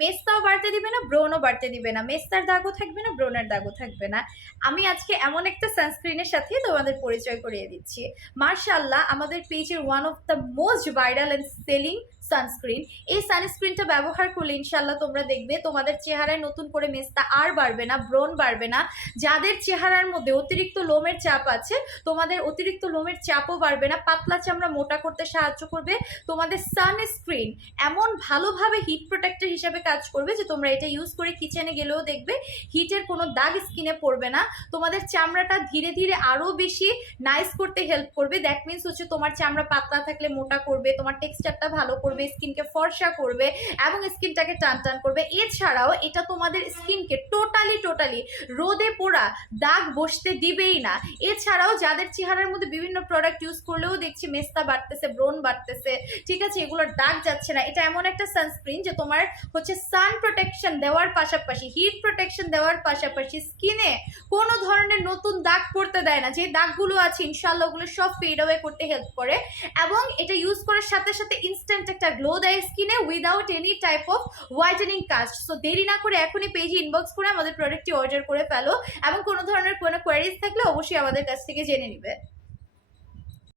মেস্তাও বাড়তে দিবে না, ব্রণও বাড়তে দিবে না, মেস্তার দাগও থাকবে না, ব্রণের দাগও থাকবে না। আমি আজকে এমন একটা সানস্ক্রিনের সাথে তোমাদের পরিচয় করিয়ে দিচ্ছি। মার্শাল্লাহ, আমাদের পেজের one of the most viral and selling sunscreen. এই সানস্ক্রিনটা ব্যবহার করলে ইনশাল্লাহ তোমরা দেখবে তোমাদের চেহারায় নতুন করে মেস্তা আর বাড়বে না, ব্রণ বাড়বে না। যাদের চেহারার মধ্যে অতিরিক্ত লোমের চাপ আছে, তোমাদের অতিরিক্ত লোমের চাপও বাড়বে না, পাতলা চামড়া মোটা করতে সাহায্য করবে। তোমাদের সানস্ক্রিন এমন ভালোভাবে হিট প্রোটেক্টর হিসেবে কাজ করবে যে তোমরা এটা ইউজ করে কিচেনে গেলেও দেখবে হিটের কোনো দাগ স্কিনে পড়বে না। তোমাদের চামড়াটা ধীরে ধীরে আরো বেশি নাইস করতে হেল্প করবে। দ্যাট মিনস হচ্ছে তোমার চামড়া পাতলা থাকলে মোটা করবে, তোমার টেক্সচারটা ভালো করবে, স্কিনকে ফর্সা করবে এবং স্কিনটাকে টান টান করবে। এছাড়াও এটা তোমাদের স্কিনকে টোটালি রোদে পোড়া দাগ বসতে দিবেই না। এছাড়াও যাদের চেহারার মধ্যে বিভিন্ন প্রোডাক্ট ইউজ করলেও দেখছি মেস্তা বাড়তেছে, ব্রণ বাড়তেছে, ঠিক আছে, এগুলোর দাগ যাচ্ছে না, এটা এমন একটা সানস্ক্রিন যে তোমার হচ্ছে সান প্রোটেকশন দেওয়ার পাশাপাশি, হিট প্রোটেকশন দেওয়ার পাশাপাশি স্কিনে কোনো ধরনের নতুন দাগ পড়তে দেয় না। যে দাগগুলো আছে ইনশাল্লাহ ওগুলো সব ফেড অ্যাওয়ে করতে হেল্প করে এবং এটা ইউজ করার সাথে সাথে ইনস্ট্যান্ট একটা গ্লো দেয় স্কিনে without any type of whitening cast. So দেরি না করে এখনই পেজে ইনবক্স করে আমাদের প্রোডাক্টটি অর্ডার করে ফেলো এবং কোনো ধরনের কোনো কোয়ারিজ থাকলে অবশ্যই আমাদের কাছ থেকে জেনে নিবে।